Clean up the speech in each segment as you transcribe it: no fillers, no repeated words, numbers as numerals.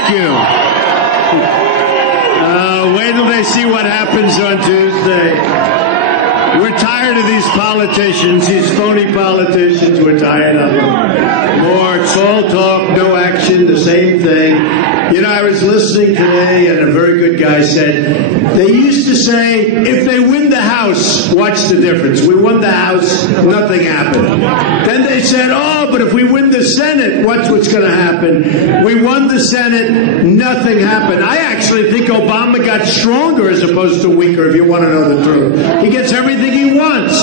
Thank you. Wait till they see what happens on Tuesday. We're tired of these politicians, these phony politicians. We're tired of them. More, it's all talk, no action, the same thing. You know, I was listening today, and a very good guy said, they used to say, if they win the House, watch the difference. We won the House, nothing happened. Then they said, oh, but if we win the Senate, watch what's going to happen. We won the Senate, nothing happened. I actually think Obama got stronger as opposed to weaker, if you want to know the truth. He gets everything he wants.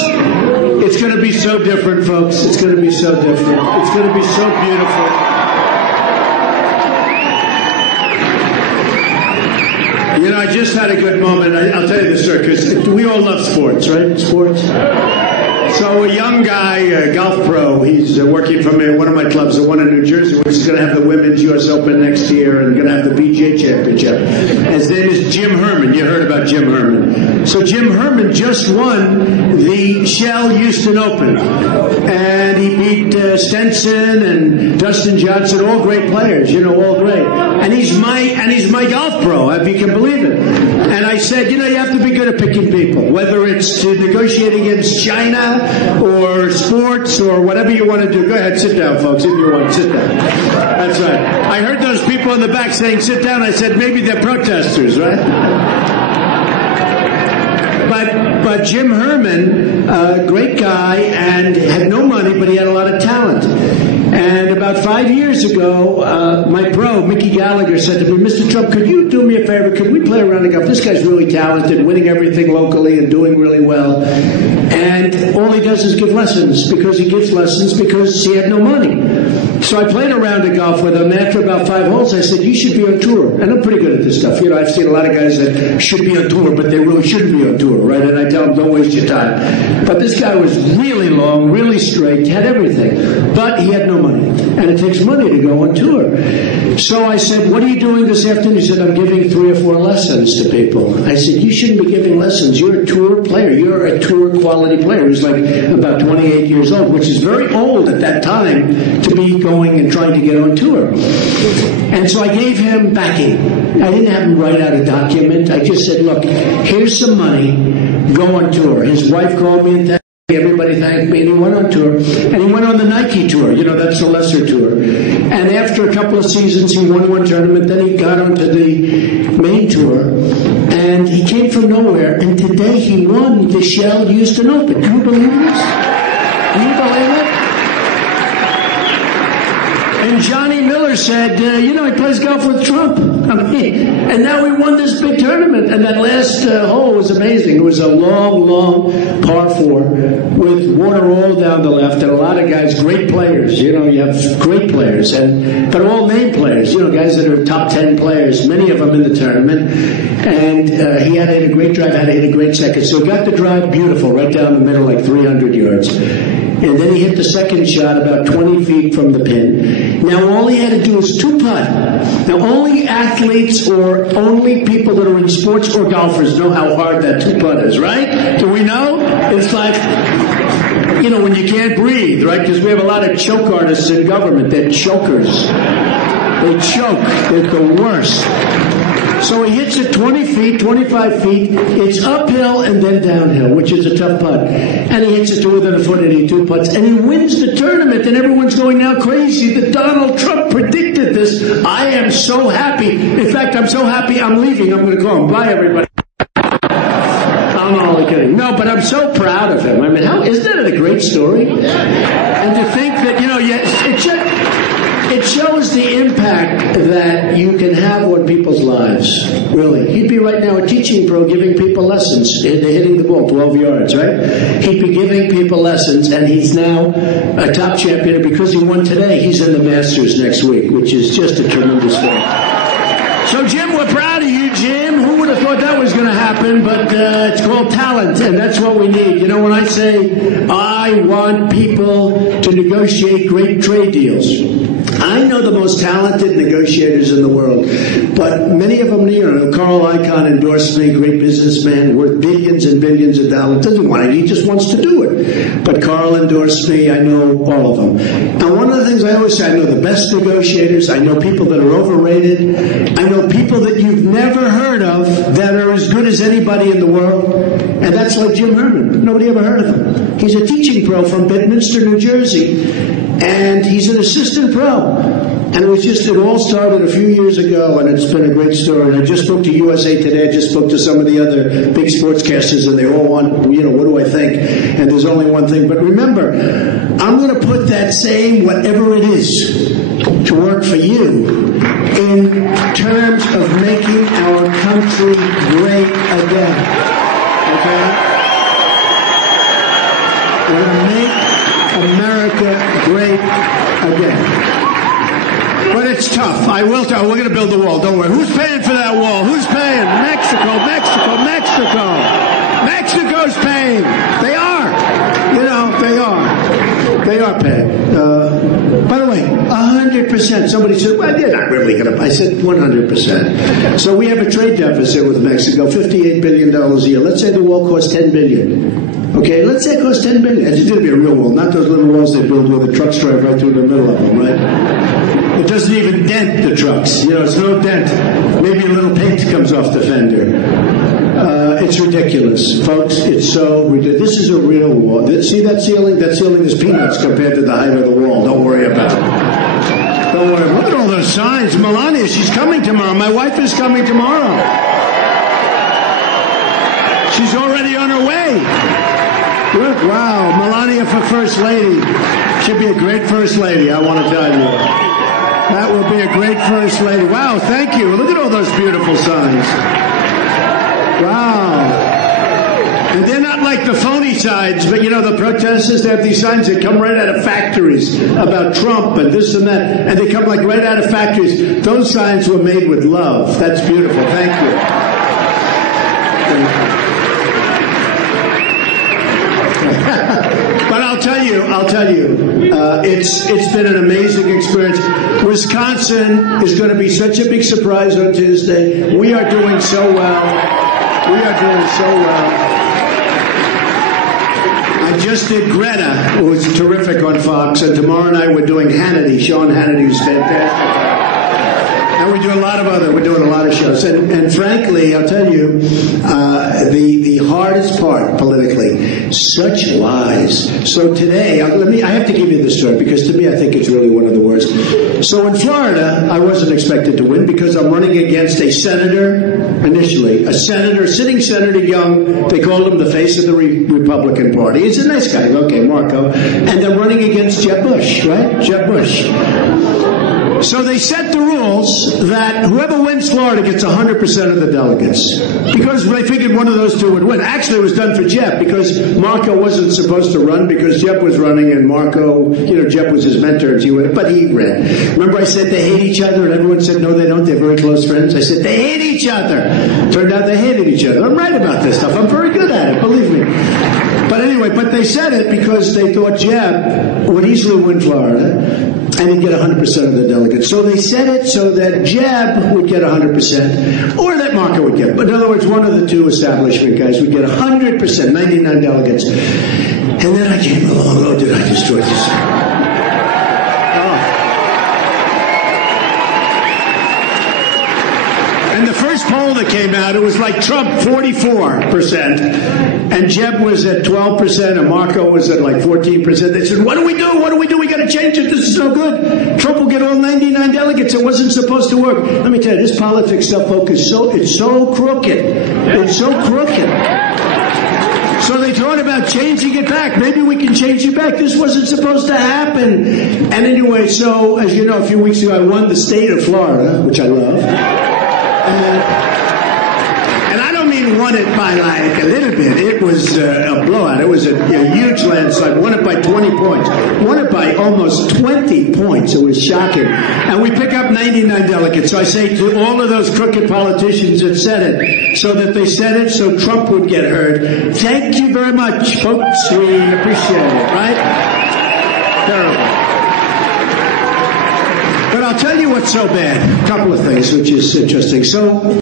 It's going to be so different, folks. It's going to be so different. It's going to be so beautiful. You know, I just had a good moment. I'll tell you this, sir, because we all love sports, right? Sports. So a young guy, a golf pro, he's working for me at one of my clubs, the one in New Jersey, which is going to have the Women's U.S. Open next year and going to have the BJ Championship. His name is Jim Herman. You heard about Jim Herman. So Jim Herman just won the Shell Houston Open. And he beat Stenson and Dustin Johnson, all great players, you know, all great. And he's my golf pro, if you can believe it. And I said, you know, you have to be good at picking people, whether it's to negotiate against China or sports or whatever you want to do. Go ahead, sit down, folks, if you want. Sit down. That's right. I heard those people in the back saying, sit down. I said, maybe they're protesters, right? But Jim Herman, great guy, and had no money, but he had a lot of talent. And about 5 years ago, my pro, Mickey Gallagher, said to me, Mr. Trump, could you do me a favor? Could we play a round of golf? This guy's really talented, winning everything locally and doing really well. And all he does is give lessons, because he gives lessons because he had no money. So I played a round of golf with him. After about 5 holes, I said, you should be on tour. And I'm pretty good at this stuff. You know, I've seen a lot of guys that should be on tour, but they really shouldn't be on tour, right? And I tell them, don't waste your time. But this guy was really long, really straight, had everything. But he had no money. And it takes money to go on tour. So I said, what are you doing this afternoon? He said, I'm giving 3 or 4 lessons to people. I said, you shouldn't be giving lessons. You're a tour player. You're a tour quality player. He was like about 28 years old, which is very old at that time to be going and trying to get on tour. And so I gave him backing. I didn't have him write out a document. I just said, look, here's some money. Go on tour. His wife called me and thanked me. Everybody thanked me. And he went on tour. And he went on the Nike tour. You know, that's the lesser tour. And after a couple of seasons, he won one tournament. Then he got onto the main tour. And he came from nowhere. And today he won the Shell Houston Open. Can you believe this? Can you believe it? And Johnny Miller said, you know, he plays golf with Trump. I mean, and now we won this big tournament. And that last hole was amazing. It was a long, long par 4 with water all down the left and a lot of guys, great players. You know, you have great players, but all name players, you know, guys that are top 10 players, many of them in the tournament. And he had to hit a great drive, had to hit a great second. So he got the drive beautiful, right down the middle, like 300 yards. And then he hit the second shot about 20 feet from the pin. Now, all he had to do was 2-putt. Now, only athletes or only people that are in sports or golfers know how hard that 2-putt is, right? Do we know? It's like, you know, when you can't breathe, right? Because we have a lot of choke artists in government. They're chokers. They choke. They're the worst. So he hits it 20 feet, 25 feet. It's uphill and then downhill, which is a tough putt. And he hits it to within a foot and he 2-putts. And he wins the tournament. And everyone's going now crazy that Donald Trump predicted this. I am so happy. In fact, I'm so happy I'm leaving. I'm going to call him. Bye, everybody. I'm only kidding. No, but I'm so proud of him. I mean, isn't that a great story? And to think that, you know, it shows the impact that you can have on people's lives, really. He'd be right now a teaching pro giving people lessons. They're hitting the ball 12 yards, right? He'd be giving people lessons, and he's now a top champion. And because he won today, he's in the Masters next week, which is just a tremendous thing. So, Jim, we're proud of you, Jim. Who would have thought that was going to happen? But it's called talent, and that's what we need. You know, when I say I want people to negotiate great trade deals, I know the most talented negotiators in the world, but many of them, Carl Icahn endorsed me, great businessman, worth billions and billions of dollars. Doesn't want it, he just wants to do it. But Carl endorsed me, I know all of them. And one of the things I always say, I know the best negotiators, I know people that are overrated, I know people that you've never heard of that are as good as anybody in the world, and that's like Jim Herman. Nobody ever heard of him. He's a teaching pro from Bedminster, New Jersey, and he's an assistant pro. And it all started a few years ago, and it's been a great story. And I just spoke to USA Today, I just spoke to some of the other big sportscasters, and they all want, what do I think? And there's only one thing. But remember, I'm going to put that same whatever it is to work for you in terms of making our country great again. Okay? We're going to make America great again. But it's tough. I will tell you, we're going to build the wall. Don't worry. Who's paying for that wall? Who's paying? Mexico, Mexico, Mexico. Mexico's paying. They are. They are. They are paying. By the way, 100%. Somebody said, well, they're not really going to pay. I said 100%. So we have a trade deficit with Mexico, $58 billion a year. Let's say the wall costs $10 billion. Okay, let's say it costs $10 billion. It's going to be a real wall, not those little walls they build where the trucks drive right through the middle of them, right? It doesn't even dent the trucks. It's no dent. Maybe a little paint comes off the fender. It's ridiculous, folks. It's so ridiculous. This is a real wall. See that ceiling? That ceiling is peanuts compared to the height of the wall. Don't worry about it. Don't worry. Look at all those signs. Melania, she's coming tomorrow. My wife is coming tomorrow. She's already on her way. Look, wow. Melania for First Lady. She'd be a great First Lady, I want to tell you. That will be a great First Lady. Wow, thank you. Look at all those beautiful signs. Wow. And they're not like the phony signs, but the protesters, they have these signs that come right out of factories about Trump and this and that, and they come like right out of factories. Those signs were made with love. That's beautiful. Thank you. But I'll tell you, it's been an amazing experience. Wisconsin is going to be such a big surprise on Tuesday. We are doing so well. We are doing so well. I just did Greta, who was terrific on Fox, and tomorrow night we're doing Hannity. Sean Hannity, who's fantastic. And we're doing a lot of shows. And frankly, I'll tell you, the hardest part politically, such lies. So today, I have to give you this story because to me, I think it's really one of the worst. So in Florida, I wasn't expected to win because I'm running against a senator, initially, sitting Senator Young. They called him the face of the Republican Party. He's a nice guy. Okay, Marco. And they're running against Jeb Bush, right? Jeb Bush. So they set the rules that whoever wins Florida gets 100% of the delegates. Because they figured one of those two would win. Actually, it was done for Jeb because Marco wasn't supposed to run because Jeb was running and Marco, Jeb was his mentor and but he ran. Remember I said they hate each other and everyone said, no, they don't. They're very close friends. I said, they hate each other. Turned out they hated each other. I'm right about this stuff. I'm very good at it, believe me. But anyway, they said it because they thought Jeb would easily win Florida and he'd get 100% of the delegates. So they said it so that Jeb would get 100%, or that Marco would get. But in other words, one of the two establishment guys would get 100%, 99 delegates. And then I came along. Oh, did I destroy this? And the first poll that came out, it was like Trump 44%, and Jeb was at 12%, and Marco was at like 14%. They said, what do we do? What do we do? We got to change it. This is no good. Trump will get all 99 delegates. It wasn't supposed to work. Let me tell you, this politics stuff, folks, it's so crooked. It's so crooked. So they thought about changing it back. Maybe we can change it back. This wasn't supposed to happen. And anyway, so as you know, a few weeks ago, I won the state of Florida, which I love. And I don't mean won it by like a little bit. It was a blowout. It was a huge landslide. Won it by 20 points. Won it by almost 20 points. It was shocking. And we pick up 99 delegates. So I say to all of those crooked politicians that said it, so that they said it so Trump would get heard, thank you very much, folks. We appreciate it, right? Terrible. I'll tell you what's so bad. A couple of things, which is interesting. So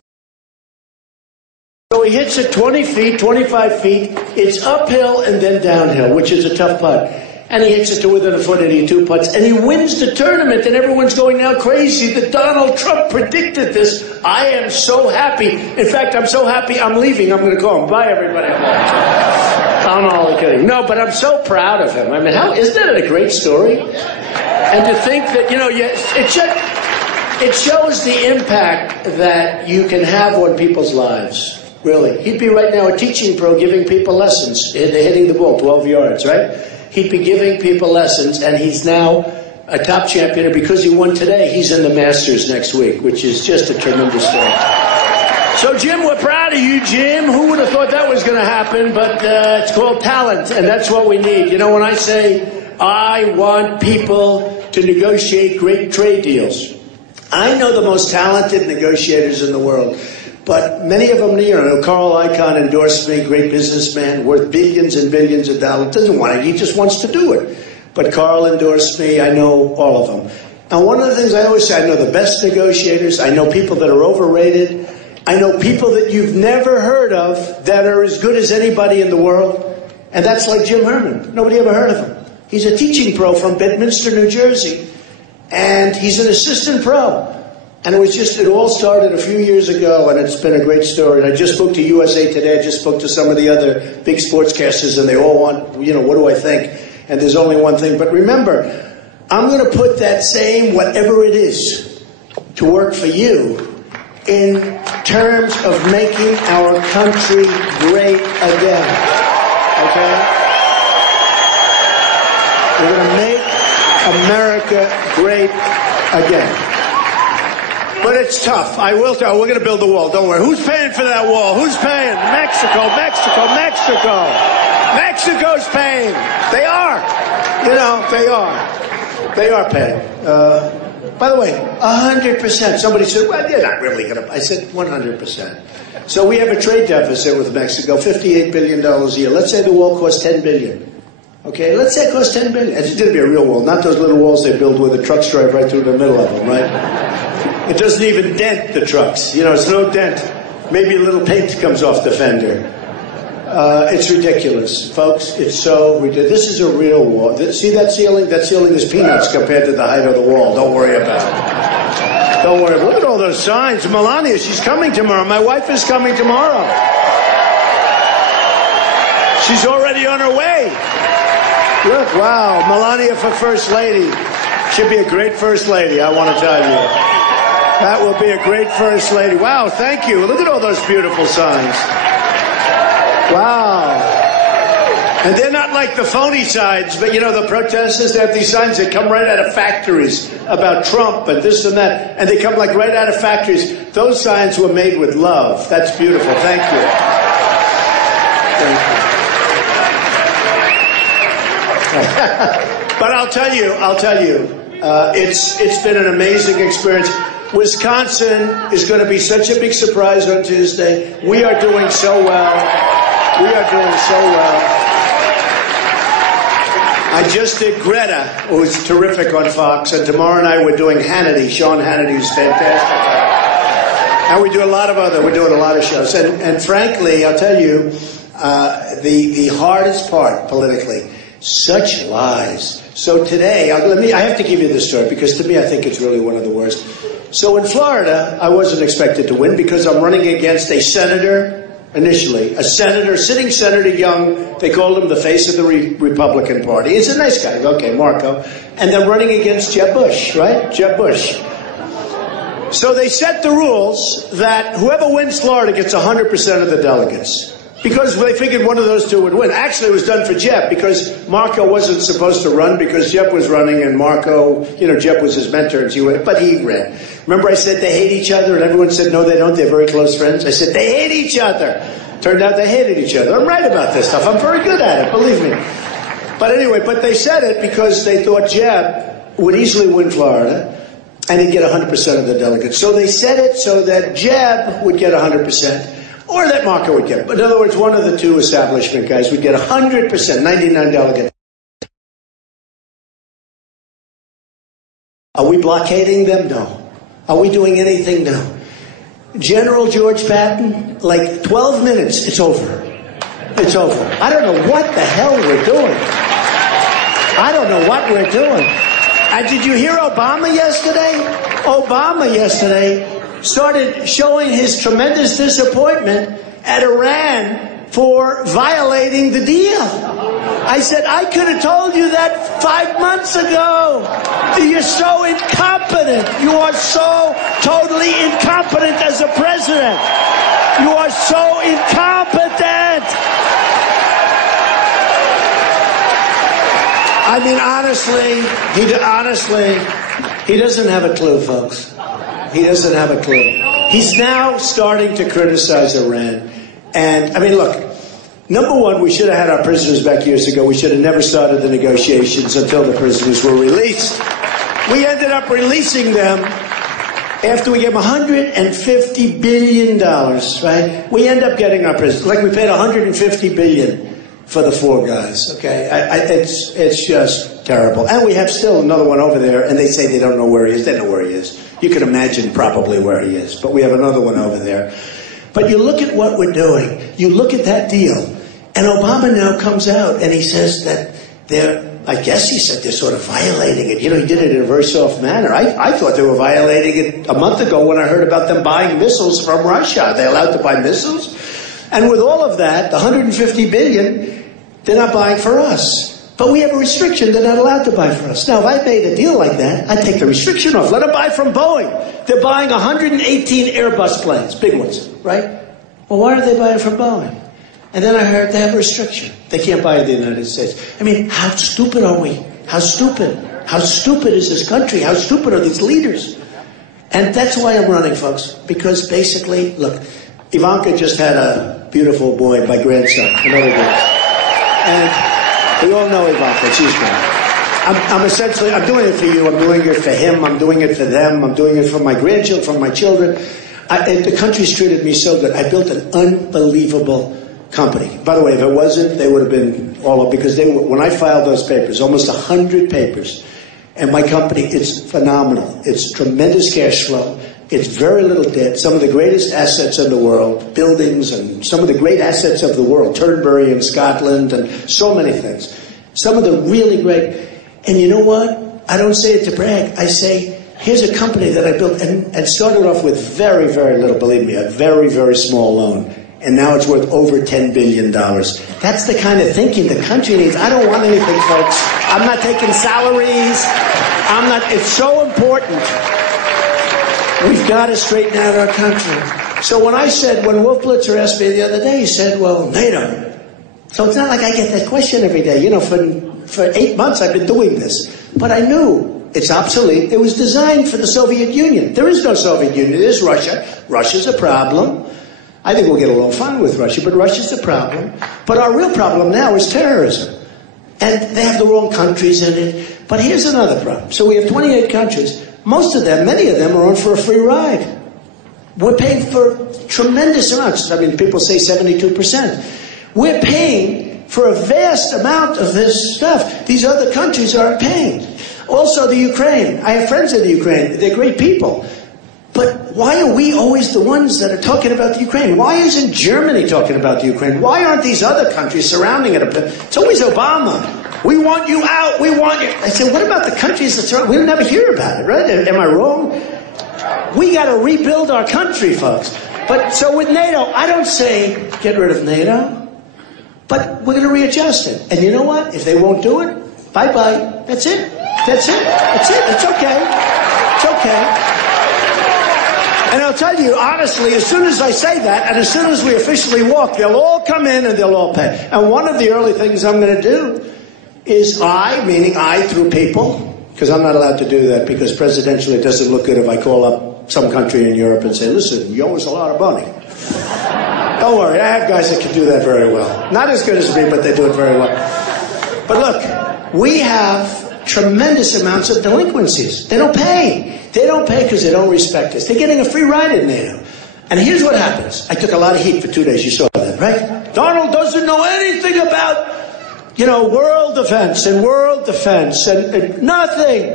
he hits it 20 feet, 25 feet. It's uphill and then downhill, which is a tough putt. And he hits it to within a foot and he two putts. And he wins the tournament, and everyone's going now crazy that Donald Trump predicted this. I am so happy. In fact, I'm so happy I'm leaving. I'm going to call him. Bye, everybody. I'm only kidding. No, but I'm so proud of him. I mean, isn't that a great story? And to think that, it shows the impact that you can have on people's lives. Really. He'd be right now a teaching pro giving people lessons. They're hitting the ball 12 yards, right? He'd be giving people lessons, and he's now a top champion. And because he won today, he's in the Masters next week, which is just a tremendous story. So, Jim, we're proud of you, Jim. Who would have thought that was going to happen? But it's called talent, and that's what we need. You know, when I say I want people to negotiate great trade deals, I know the most talented negotiators in the world. But many of them, Carl Icahn endorsed me, great businessman, worth billions and billions of dollars. Doesn't want it, he just wants to do it. But Carl endorsed me, I know all of them. And one of the things I always say, I know the best negotiators, I know people that are overrated, I know people that you've never heard of that are as good as anybody in the world. And that's like Jim Herman. Nobody ever heard of him. He's a teaching pro from Bedminster, New Jersey. And he's an assistant pro. And it all started a few years ago, and it's been a great story. And I just spoke to USA Today, I just spoke to some of the other big sportscasters, and they all want, what do I think? And there's only one thing. But remember, I'm going to put that same whatever it is to work for you in terms of making our country great again. Okay? We're going to make America great again. But it's tough. I will tell you, we're going to build the wall. Don't worry. Who's paying for that wall? Who's paying? Mexico, Mexico, Mexico. Mexico's paying. They are. They are. They are paying. By the way, 100%. Somebody said, well, they're not really going to. I said 100%. So we have a trade deficit with Mexico, $58 billion a year. Let's say the wall costs $10 billion. Okay, let's say it costs $10 billion. It's going to be a real wall, not those little walls they build where the trucks drive right through the middle of them, right? It doesn't even dent the trucks. It's no dent. Maybe a little paint comes off the fender. It's ridiculous, folks. It's so ridiculous. This is a real wall. See that ceiling? That ceiling is peanuts compared to the height of the wall. Don't worry about it. Don't worry. Look at all those signs. Melania, she's coming tomorrow. My wife is coming tomorrow. She's already on her way. Look, wow. Melania for First Lady. She'll be a great First Lady, I want to tell you. That will be a great First Lady. Wow, thank you. Look at all those beautiful signs. Wow. And they're not like the phony signs, but the protesters, they have these signs that come right out of factories about Trump and this and that, and they come like right out of factories. Those signs were made with love. That's beautiful. Thank you. Thank you. But I'll tell you, it's been an amazing experience. Wisconsin is going to be such a big surprise on Tuesday. We are doing so well. We are doing so well. I just did Greta, who's terrific on Fox, and tomorrow night we're doing Hannity, Sean Hannity, who's fantastic. And we're doing a lot of shows. And frankly, I'll tell you, the hardest part politically, such lies. So today, I have to give you this story because to me, I think it's really one of the worst. So in Florida, I wasn't expected to win because I'm running against a senator, initially, sitting Senator Young. They called him the face of the Republican Party. He's a nice guy. Okay, Marco. And they're running against Jeb Bush, right? Jeb Bush. So they set the rules that whoever wins Florida gets 100% of the delegates. Because they figured one of those two would win. Actually, it was done for Jeb because Marco wasn't supposed to run because Jeb was running and Marco, Jeb was his mentor and but he ran. Remember I said they hate each other and everyone said, no, they don't. They're very close friends. I said, they hate each other. Turned out they hated each other. I'm right about this stuff. I'm very good at it, believe me. But anyway, they said it because they thought Jeb would easily win Florida and he'd get 100% of the delegates. So they said it so that Jeb would get 100%. Or that Marco would get. But in other words, one of the two establishment guys would get 100%, 99 delegates. Are we blockading them? No. Are we doing anything? No. General George Patton, like 12 minutes, it's over. It's over. I don't know what the hell we're doing. I don't know what we're doing. And did you hear Obama yesterday? Obama yesterday started showing his tremendous disappointment at Iran for violating the deal. I said, I could have told you that 5 months ago. You're so incompetent. You are so totally incompetent as a president. You are so incompetent. I mean, honestly, he doesn't have a clue, folks. He doesn't have a clue. He's now starting to criticize Iran. And, I mean, look, number one, we should have had our prisoners back years ago. We should have never started the negotiations until the prisoners were released. We ended up releasing them after we gave them $150 billion, right? We end up getting our prisoners. Like we paid $150 billion for the 4 guys, okay? It's just terrible. And we have still another one over there, and they say they don't know where he is. They know where he is. You can imagine probably where he is. But we have another one over there. But you look at what we're doing. You look at that deal. And Obama now comes out and he says that I guess he said they're sort of violating it. You know, he did it in a very soft manner. I thought they were violating it a month ago when I heard about them buying missiles from Russia. Are they allowed to buy missiles? And with all of that, the $150 billion, they're not buying for us. But we have a restriction. They're not allowed to buy for us. Now, if I made a deal like that, I'd take the restriction off. Let them buy from Boeing. They're buying 118 Airbus planes, big ones, right? Well, why are they buying from Boeing? And then I heard they have a restriction. They can't buy in the United States. I mean, how stupid are we? How stupid? How stupid is this country? How stupid are these leaders? And that's why I'm running, folks. Because basically, look, Ivanka just had a beautiful boy, my grandson, another boy. And we all know Ivanka. She's great. I'm doing it for you. I'm doing it for him. I'm doing it for them. I'm doing it for my grandchildren, for my children. The country's treated me so good. I built an unbelievable company. By the way, if it wasn't, they would have been all up, because when I filed those papers, almost 100 papers, and my company, it's phenomenal. It's tremendous cash flow. It's very little debt. Some of the greatest assets in the world, buildings, and some of the great assets of the world, Turnberry in Scotland, and so many things. Some of the really great. And you know what? I don't say it to brag. I say, here's a company that I built and started off with very, very little, believe me, a very, very small loan. And now it's worth over $10 billion. That's the kind of thinking the country needs. I don't want anything, folks. I'm not taking salaries. It's so important. We've got to straighten out our country. So when Wolf Blitzer asked me the other day, he said, well, NATO. So it's not like I get that question every day. You know, for 8 months I've been doing this. But I knew it's obsolete. It was designed for the Soviet Union. There is no Soviet Union. There's Russia. Russia's a problem. I think we'll get along fine with Russia, but Russia's the problem. But our real problem now is terrorism. And they have the wrong countries in it. But here's another problem. So we have 28 countries. Many of them are on for a free ride. We're paying for tremendous amounts. I mean, people say 72%. We're paying for a vast amount of this stuff. These other countries aren't paying. Also, the Ukraine. I have friends in the Ukraine. They're great people. But why are we always the ones that are talking about the Ukraine? Why isn't Germany talking about the Ukraine? Why aren't these other countries surrounding it? It's always Obama. We want you out. We want you. I said, what about the countries that surround? We'll never hear about it, right? Am I wrong? We got to rebuild our country, folks. But so with NATO, I don't say get rid of NATO, but we're going to readjust it. And you know what? If they won't do it, bye-bye. That's it. That's it. That's it. It's okay. It's okay. And I'll tell you, honestly, as soon as I say that, and as soon as we officially walk, they'll all come in and they'll all pay. And one of the early things I'm going to do is meaning I through people, because I'm not allowed to do that, because presidentially it doesn't look good if I call up some country in Europe and say, listen, you owe us a lot of money. Don't worry, I have guys that can do that very well. Not as good as me, but they do it very well. But look, we have tremendous amounts of delinquencies. They don't pay. They don't pay because they don't respect us. They're getting a free ride in NATO. And here's what happens. I took a lot of heat for 2 days. You saw that, right? Donald doesn't know anything about, world defense and nothing.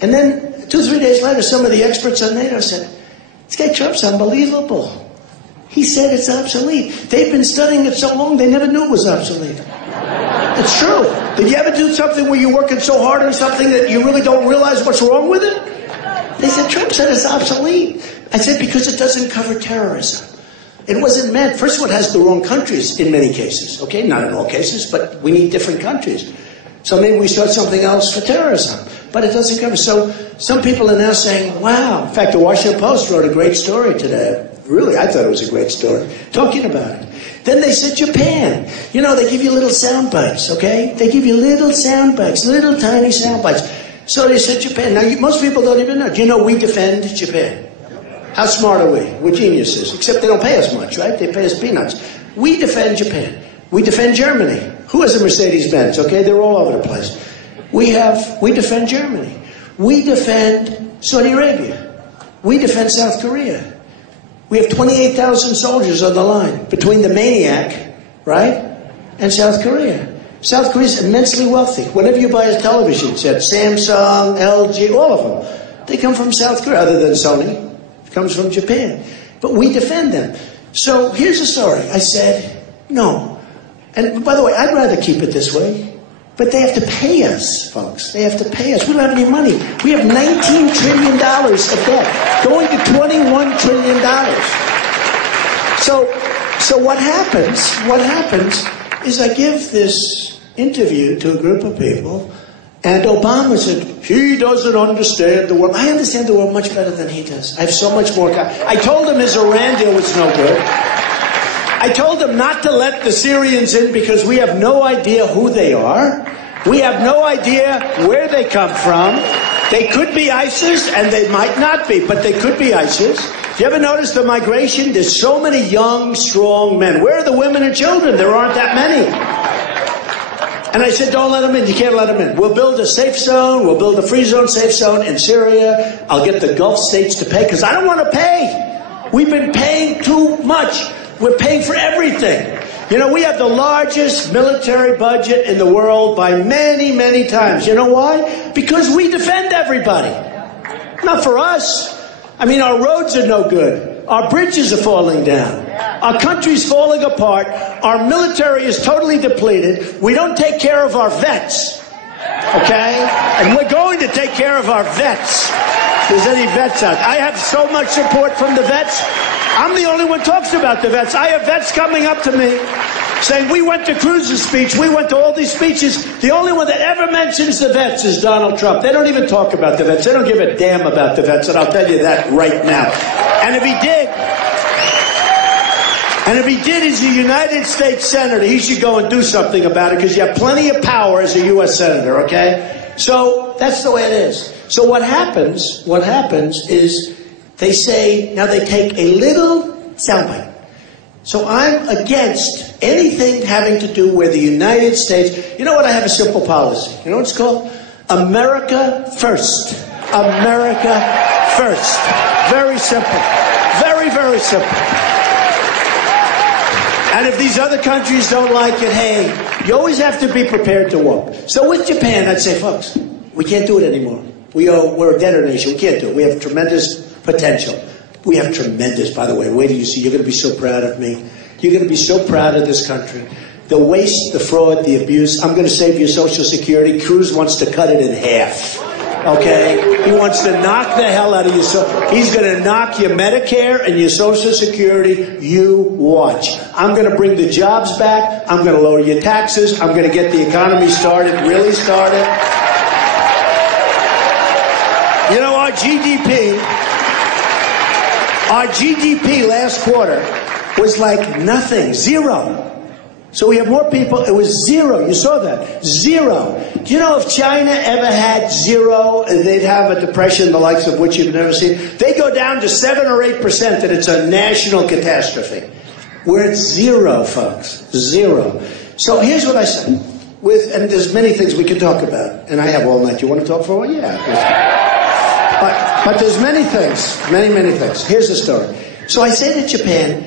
And then 2-3 days later, some of the experts on NATO said, this guy Trump's unbelievable. He said it's obsolete. They've been studying it so long, they never knew it was obsolete. It's true. Did you ever do something where you're working so hard on something that you really don't realize what's wrong with it? They said, Trump said it's obsolete. I said, because it doesn't cover terrorism. It wasn't meant. First of all, it has the wrong countries in many cases. Okay, not in all cases, but we need different countries. So maybe we start something else for terrorism. But it doesn't cover. So some people are now saying, wow. In fact, the Washington Post wrote a great story today. Really, I thought it was a great story, talking about it. Then they said Japan. You know, they give you little sound bites, okay? They give you little sound bites, little tiny sound bites. So they said Japan. Now, most people don't even know. Do you know we defend Japan? How smart are we? We're geniuses. Except they don't pay us much, right? They pay us peanuts. We defend Japan. We defend Germany. Who has a Mercedes-Benz, okay? They're all over the place. We defend Germany. We defend Saudi Arabia. We defend South Korea. We have 28,000 soldiers on the line between the maniac, right, and South Korea. South Korea is immensely wealthy. Whenever you buy a television set, Samsung, LG, all of them, they come from South Korea, other than Sony. It comes from Japan. But we defend them. So here's the story. I said, no. And by the way, I'd rather keep it this way. But they have to pay us, folks. They have to pay us. We don't have any money. We have $19 trillion of debt, going to $21 trillion. So what happens is I give this interview to a group of people, and Obama said, he doesn't understand the world. I understand the world much better than he does. I have so much more. I told him his Iran deal was no good. I told them not to let the Syrians in because we have no idea who they are. We have no idea where they come from. They could be ISIS, and they might not be, but they could be ISIS. You ever notice the migration? There's so many young, strong men. Where are the women and children? There aren't that many. And I said, don't let them in. You can't let them in. We'll build a safe zone. We'll build a free zone, safe zone in Syria. I'll get the Gulf states to pay because I don't want to pay. We've been paying too much. We're paying for everything. You know, we have the largest military budget in the world by many, many times. You know why? Because we defend everybody. Not for us. I mean, our roads are no good. Our bridges are falling down. Our country's falling apart. Our military is totally depleted. We don't take care of our vets. Okay? And we're going to take care of our vets. If there's any vets out there. I have so much support from the vets. I'm the only one who talks about the vets. I have vets coming up to me saying, we went to Cruz's speech, we went to all these speeches. The only one that ever mentions the vets is Donald Trump. They don't even talk about the vets. They don't give a damn about the vets, and I'll tell you that right now. And if he did, he's a United States Senator. He should go and do something about it because you have plenty of power as a U.S. Senator, okay? So that's the way it is. So what happens is they say, now they take a little soundbite. So I'm against anything having to do with the United States. You know what? I have a simple policy. You know what it's called? America first. America first. Very simple. Very, very simple. And if these other countries don't like it, hey, you always have to be prepared to walk. So with Japan, I'd say, folks, we can't do it anymore. We're a debtor nation. We can't do it. We have tremendous potential. We have tremendous, by the way. Wait till you see. You're going to be so proud of me. You're going to be so proud of this country. The waste, the fraud, the abuse. I'm going to save your Social Security. Cruz wants to cut it in half. Okay? He wants to knock the hell out of your He's going to knock your Medicare and your Social Security. You watch. I'm going to bring the jobs back. I'm going to lower your taxes. I'm going to get the economy started, really started. You know, our GDP last quarter was like nothing, zero. So we have more people. It was zero. You saw that. Zero. Do you know if China ever had zero, they'd have a depression the likes of which you've never seen? They go down to 7 or 8%, and it's a national catastrophe. We're at zero, folks. Zero. So here's what I said. And there's many things we can talk about. And I have all night. You want to talk for a while? Yeah. But there's many things. Many, many things. Here's the story. So I say to Japan,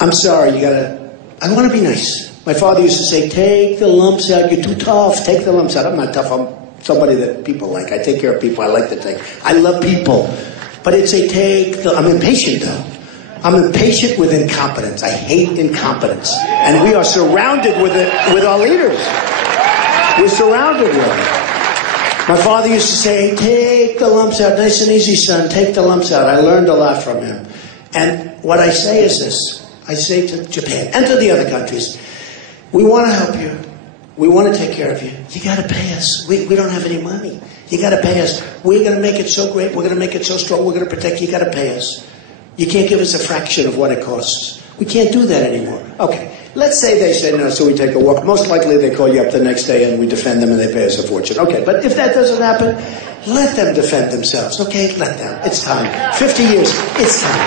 I'm sorry, I want to be nice. My father used to say, take the lumps out. You're too tough. Take the lumps out. I'm not tough. I'm somebody that people like. I take care of people. I love people. But it's I'm impatient, though. I'm impatient with incompetence. I hate incompetence. And we are surrounded with it, with our leaders. We're surrounded with it. My father used to say, take the lumps out. Nice and easy, son. Take the lumps out. I learned a lot from him. And what I say is this. I say to Japan and to the other countries, we want to help you. We want to take care of you. You got to pay us. We don't have any money. You got to pay us. We're going to make it so great. We're going to make it so strong. We're going to protect you. You got to pay us. You can't give us a fraction of what it costs. We can't do that anymore. Okay. Let's say they say no, so we take a walk. Most likely they call you up the next day and we defend them and they pay us a fortune. Okay, but if that doesn't happen, let them defend themselves. Okay, let them. It's time. 50 years. It's time.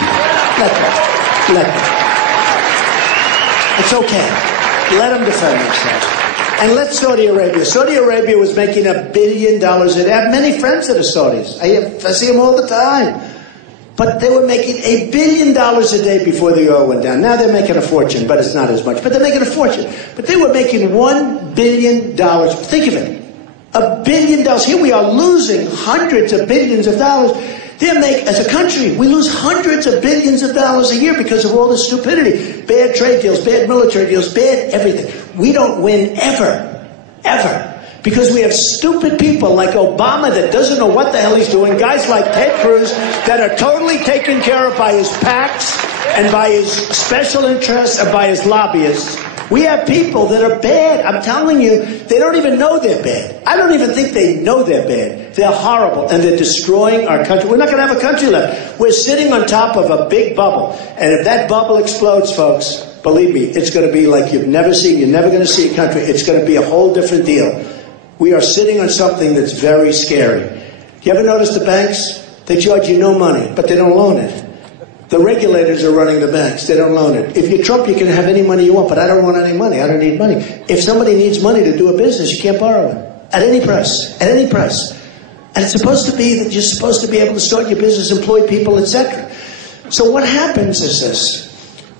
Let them. Let them. It's okay. Let them defend themselves. And let Saudi Arabia. Saudi Arabia was making $1 billion a day. I have many friends that are Saudis. I see them all the time. But they were making $1 billion a day before the oil went down. Now they're making a fortune, but it's not as much. But they're making a fortune. But they were making $1 billion. Think of it. $1 billion. Here we are losing hundreds of billions of dollars. As a country, we lose hundreds of billions of dollars a year because of all this stupidity. Bad trade deals, bad military deals, bad everything. We don't win ever. Ever. Because we have stupid people like Obama that doesn't know what the hell he's doing. Guys like Ted Cruz that are totally taken care of by his PACs and by his special interests and by his lobbyists. We have people that are bad. I'm telling you, they don't even know they're bad. I don't even think they know they're bad. They're horrible, and they're destroying our country. We're not going to have a country left. We're sitting on top of a big bubble, and if that bubble explodes, folks, believe me, it's going to be like you've never seen. You're never going to see a country. It's going to be a whole different deal. We are sitting on something that's very scary. You ever notice the banks? They charge you no money, but they don't loan it. The regulators are running the banks. They don't loan it. If you're Trump, you can have any money you want, but I don't want any money. I don't need money. If somebody needs money to do a business, you can't borrow it. At any price. At any price. And it's supposed to be that you're supposed to be able to start your business, employ people, etc. So what happens is this.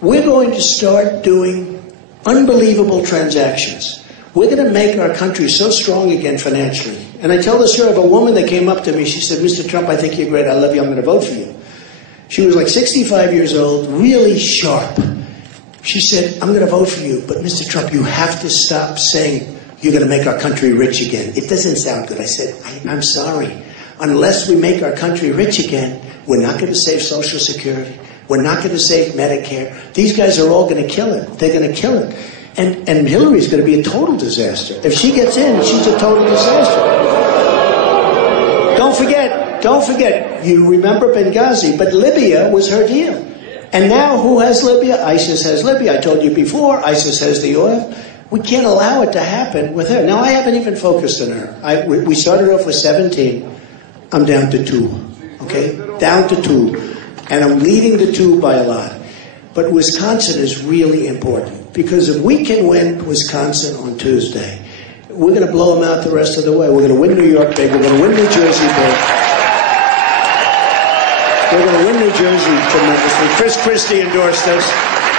We're going to start doing unbelievable transactions. We're going to make our country so strong again financially. And I tell the story of a woman that came up to me. She said, Mr. Trump, I think you're great. I love you. I'm going to vote for you. She was like 65 years old, really sharp. She said, I'm going to vote for you, but Mr. Trump, you have to stop saying you're going to make our country rich again. It doesn't sound good. I said, I'm sorry. Unless we make our country rich again, we're not going to save Social Security. We're not going to save Medicare. These guys are all going to kill it. They're going to kill it. And Hillary's going to be a total disaster. If she gets in, she's a total disaster. Don't forget, you remember Benghazi, but Libya was her deal. And now who has Libya? ISIS has Libya. I told you before, ISIS has the oil. We can't allow it to happen with her. Now, I haven't even focused on her. We started off with 17. I'm down to 2. Okay? Down to 2. And I'm leading the 2 by a lot. But Wisconsin is really important. Because if we can win Wisconsin on Tuesday, we're going to blow them out the rest of the way. We're going to win New York big. We're going to win New Jersey big. We're going to win New Jersey tremendously. Chris Christie endorsed us.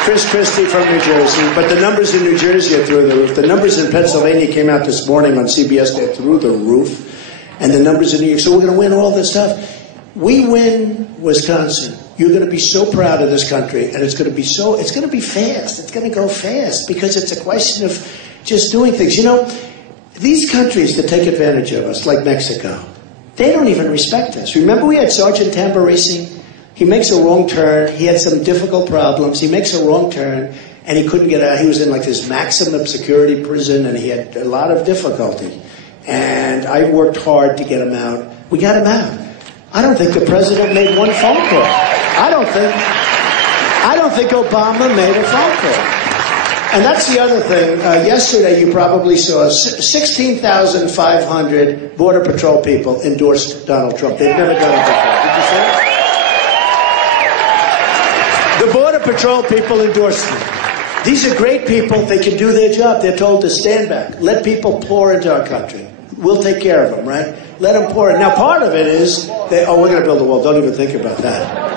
Chris Christie from New Jersey. But the numbers in New Jersey are through the roof. The numbers in Pennsylvania came out this morning on CBS. They're through the roof. And the numbers in New York. So we're going to win all this stuff. We win Wisconsin. You're going to be so proud of this country. And it's going to be fast. It's going to go fast. Because it's a question of just doing things. You know, these countries that take advantage of us, like Mexico, they don't even respect us. Remember we had Sergeant Tamburisi? He makes a wrong turn. He had some difficult problems. He makes a wrong turn, and he couldn't get out. He was in like this maximum security prison, and he had a lot of difficulty. And I worked hard to get him out. We got him out. I don't think the president made one phone call. I don't think Obama made a phone call. And that's the other thing. Yesterday, you probably saw 16,500 Border Patrol people endorsed Donald Trump. They've never done it before. Did you see it? The Border Patrol people endorsed them. These are great people. They can do their job. They're told to stand back. Let people pour into our country. We'll take care of them, right? Let them pour in. Now, part of it is, we're going to build a wall. Don't even think about that.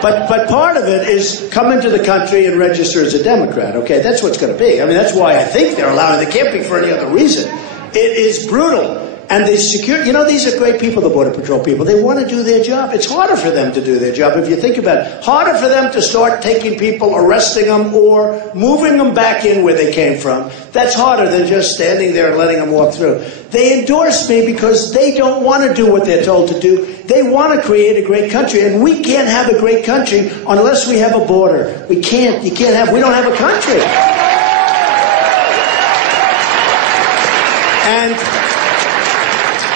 But part of it is come into the country and register as a Democrat, okay? That's what's going to be. I mean, that's why I think they're allowing. They can't be for any other reason. It is brutal. And the security, these are great people, the Border Patrol people. They want to do their job. It's harder for them to do their job, if you think about it. Harder for them to start taking people, arresting them, or moving them back in where they came from. That's harder than just standing there and letting them walk through. They endorse me because they don't want to do what they're told to do. They want to create a great country, and we can't have a great country unless we have a border. We can't. We don't have a country.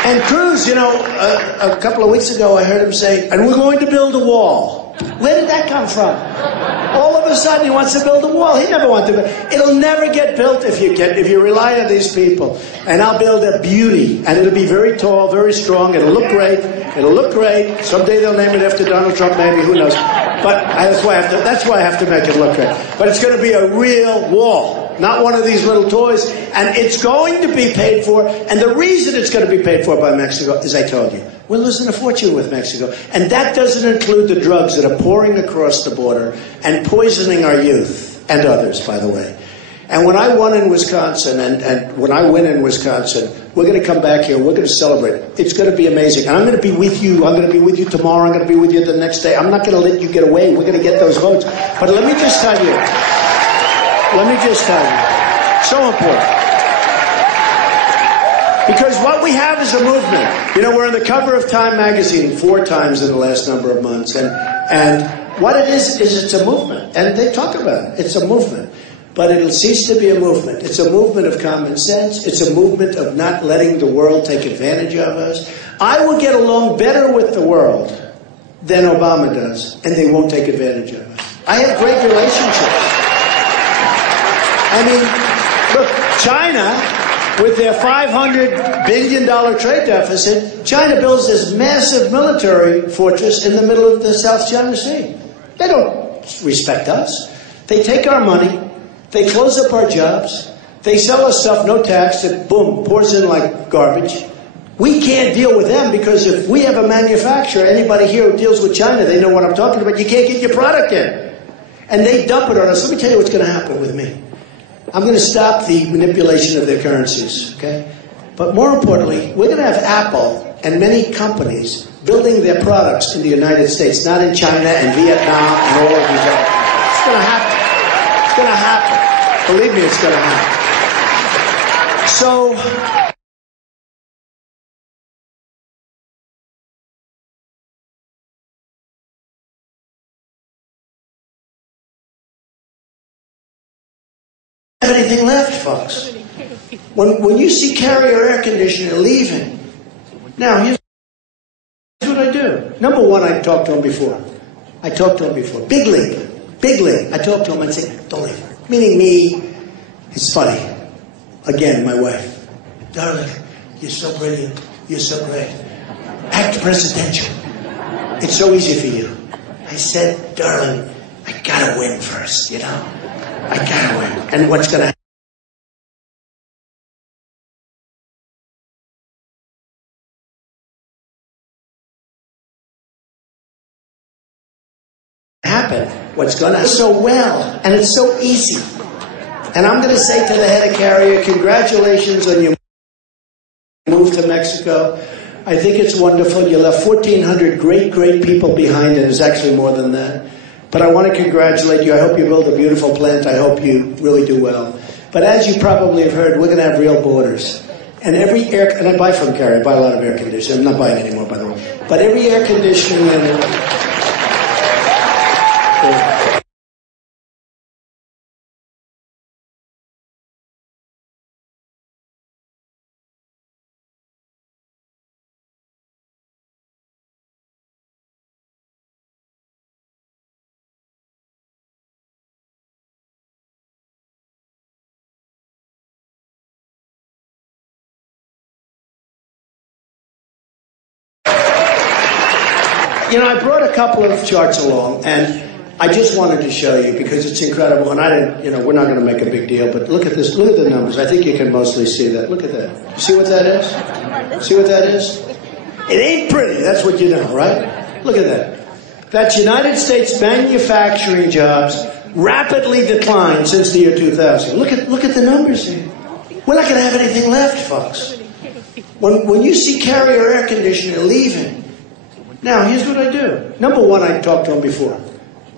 And Cruz, a couple of weeks ago I heard him say, and we're going to build a wall. Where did that come from? All of a sudden he wants to build a wall. He never wanted to. It'll never get built if you rely on these people. And I'll build a beauty, and it'll be very tall, very strong. It'll look great. It'll look great. Someday they'll name it after Donald Trump, maybe. Who knows? But that's why I have to make it look great. But it's going to be a real wall, not one of these little toys. And it's going to be paid for. And the reason it's going to be paid for by Mexico, as I told you, we're losing a fortune with Mexico. And that doesn't include the drugs that are pouring across the border and poisoning our youth and others, by the way. And when I won in Wisconsin, and when I win in Wisconsin, we're going to come back here. We're going to celebrate it. It's going to be amazing. And I'm going to be with you. I'm going to be with you tomorrow. I'm going to be with you the next day. I'm not going to let you get away. We're going to get those votes. But let me just tell you. So important. Because what we have is a movement. We're on the cover of Time magazine 4 times in the last number of months. And what it is it's a movement. And they talk about it. It's a movement. But it'll cease to be a movement. It's a movement of common sense. It's a movement of not letting the world take advantage of us. I will get along better with the world than Obama does, and they won't take advantage of us. I have great relationships. I mean, look, China, with their $500 billion trade deficit, China builds this massive military fortress in the middle of the South China Sea. They don't respect us. They take our money. They close up our jobs. They sell us stuff, no tax, that, boom, pours in like garbage. We can't deal with them because if we have a manufacturer, anybody here who deals with China, they know what I'm talking about. You can't get your product in. And they dump it on us. Let me tell you what's going to happen with me. I'm going to stop the manipulation of their currencies, okay? But more importantly, we're going to have Apple and many companies building their products in the United States, not in China and Vietnam and all of these other countries. It's going to happen. It's going to happen. Believe me, it's going to happen. So, have anything left, folks. When you see Carrier air conditioner leaving, now here's what I do. Number one, I talked to him before. Big league. I talked to him and said, don't leave. Meaning me, it's funny. Again, my wife. Darling, you're so brilliant. You're so great. Act presidential. It's so easy for you. I said, darling, I gotta win first, I gotta win. And what's gonna happen? What's gonna happen so well, and it's so easy. And I'm gonna say to the head of Carrier, congratulations on your move to Mexico. I think it's wonderful. You left 1,400 great people behind, and it's actually more than that. But I want to congratulate you. I hope you build a beautiful plant. I hope you really do well. But as you probably have heard, we're going to have real borders. And and I buy from Carrier. I buy a lot of air conditioning. I'm not buying anymore, by the way. But every air conditioning unit. I brought a couple of charts along, and I just wanted to show you because it's incredible. And I didn't, we're not going to make a big deal, but look at this. Look at the numbers. I think you can mostly see that. Look at that. You see what that is? See what that is? It ain't pretty. That's what you know, right? Look at that. That's United States manufacturing jobs rapidly declined since the year 2000. Look at the numbers here. We're not going to have anything left, folks. When you see Carrier Air Conditioner leaving, now here's what I do. Number one, I talked to him before.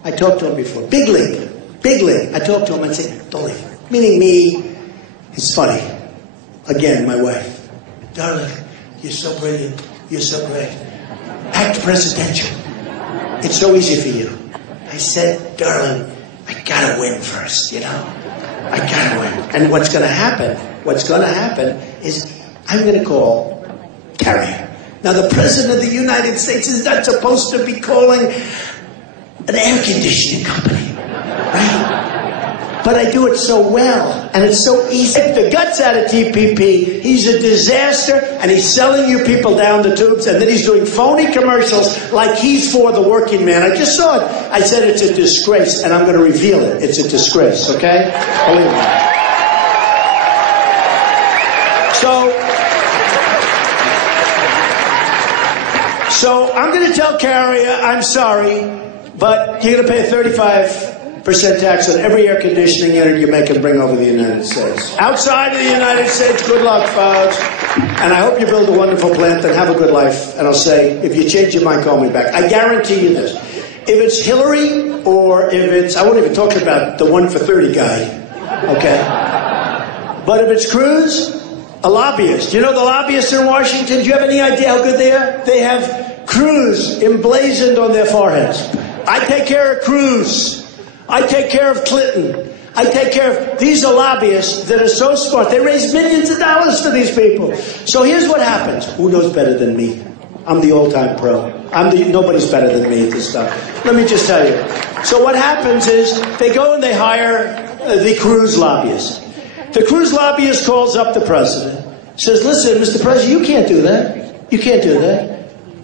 Big league. I talked to him and said, don't leave. Meaning me, it's funny. Again, my wife. Darling, you're so brilliant. You're so great. Act presidential. It's so easy for you. I said, darling, I gotta win first, you know? I gotta win. And what's gonna happen is I'm gonna call Carrier. Now, the President of the United States is not supposed to be calling an air conditioning company, right? But I do it so well, and it's so easy. Take the guts out of TPP. He's a disaster, and he's selling you people down the tubes, and then he's doing phony commercials like he's for the working man. I just saw it. I said it's a disgrace, and I'm going to reveal it. It's a disgrace, okay? Believe me. So I'm going to tell Carrier, I'm sorry, but you're going to pay a 35% tax on every air conditioning unit you make and bring over the United States. Outside of the United States, good luck, folks. And I hope you build a wonderful plant and have a good life. And I'll say, if you change your mind, call me back. I guarantee you this. If it's Hillary or if it's, I won't even talk about the 1 for 30 guy, okay? But if it's Cruz, a lobbyist. You know the lobbyists in Washington? Do you have any idea how good they are? They have Cruz emblazoned on their foreheads. I take care of Cruz. I take care of Clinton. I take care of... These are lobbyists that are so smart. They raise millions of dollars for these people. So here's what happens. Who knows better than me? I'm the all-time pro. Nobody's better than me at this stuff. Let me just tell you. So what happens is they go and they hire the Cruz lobbyist. The Cruz lobbyist calls up the president. Says, listen, Mr. President, you can't do that. You can't do that.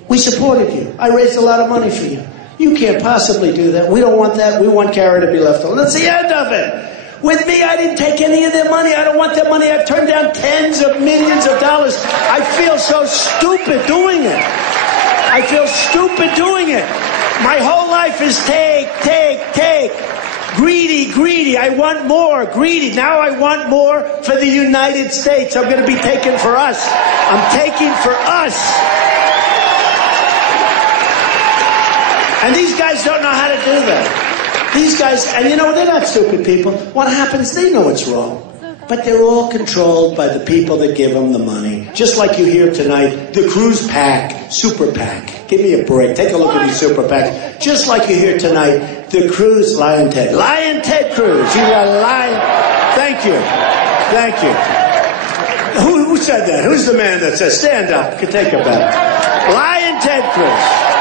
We supported you. I raised a lot of money for you. You can't possibly do that. We don't want that. We want Carrier to be left alone. That's the end of it. With me, I didn't take any of their money. I don't want their money. I've turned down tens of millions of dollars. I feel so stupid doing it. I feel stupid doing it. My whole life is take. Greedy. I want more. Greedy. Now I want more for the United States. I'm going to be taking for us. I'm taking for us. And these guys don't know how to do that. These guys, and you know, they're not stupid people. What happens, they know it's wrong. But they're all controlled by the people that give them the money. Just like you hear tonight, the Cruz PAC, Super PAC. Give me a break. Take a look at these Super PACs. Just like you hear tonight, the Cruz Lion Ted. Lion Ted Cruz. He's a lion. Thank you. Who said that? Who's the man that says, stand up, can take a bet. Lion Ted Cruz.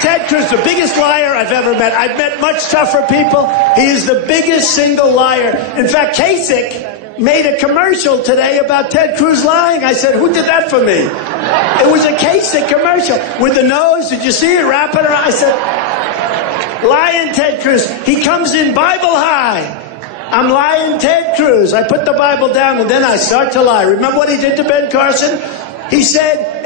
Ted Cruz, the biggest liar I've ever met. I've met much tougher people. He is the biggest single liar. In fact, Kasich made a commercial today about Ted Cruz lying. I said, who did that for me? It was a Kasich commercial with the nose. Did you see it wrapping around? I said, lying Ted Cruz. He comes in Bible high. I'm lying Ted Cruz. I put the Bible down and then I start to lie. Remember what he did to Ben Carson? He said,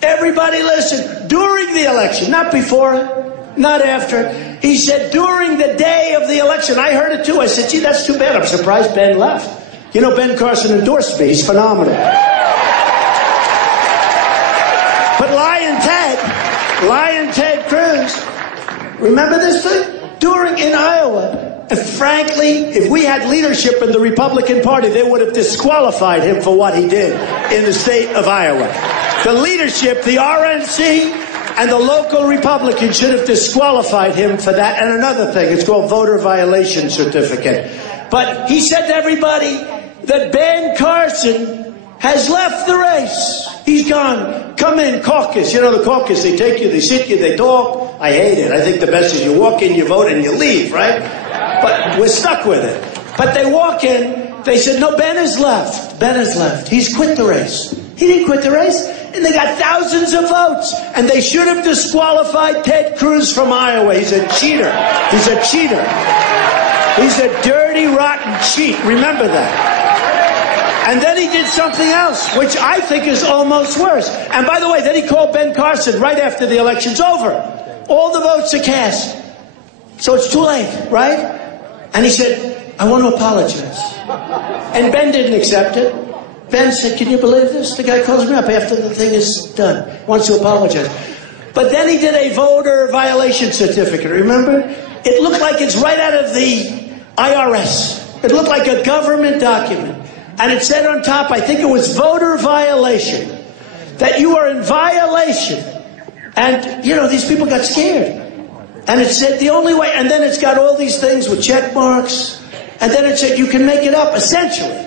Everybody listen, during the election, not before it, not after. He said, during the day of the election. I heard it too. I said, gee, that's too bad. I'm surprised Ben left. You know, Ben Carson endorsed me. He's phenomenal. But Lion Ted Cruz, remember this thing? In Iowa. And frankly, if we had leadership in the Republican Party, they would have disqualified him for what he did in the state of Iowa. The leadership, the RNC, and the local Republicans should have disqualified him for that. And another thing, it's called voter violation certificate. But he said to everybody that Ben Carson has left the race. He's gone. Come in, caucus. You know the caucus, they take you, they sit you, they talk. I hate it. I think the best is you walk in, you vote, and you leave, right? But we're stuck with it. But they walk in, they said, no, Ben has left. He's quit the race. He didn't quit the race. And they got thousands of votes. And they should have disqualified Ted Cruz from Iowa. He's a cheater. He's a dirty, rotten cheat. Remember that. And then he did something else, which I think is almost worse. And by the way, then he called Ben Carson right after the election's over. All the votes are cast. So it's too late, right? And he said, I want to apologize. And Ben didn't accept it. Ben said, can you believe this? The guy calls me up after the thing is done, wants to apologize. But then he did a voter violation certificate, remember? It looked like it's right out of the IRS. It looked like a government document. And it said on top, I think it was voter violation, that you are in violation. And, you know, these people got scared. And it said the only way, and then it's got all these things with check marks. And then it said you can make it up, essentially.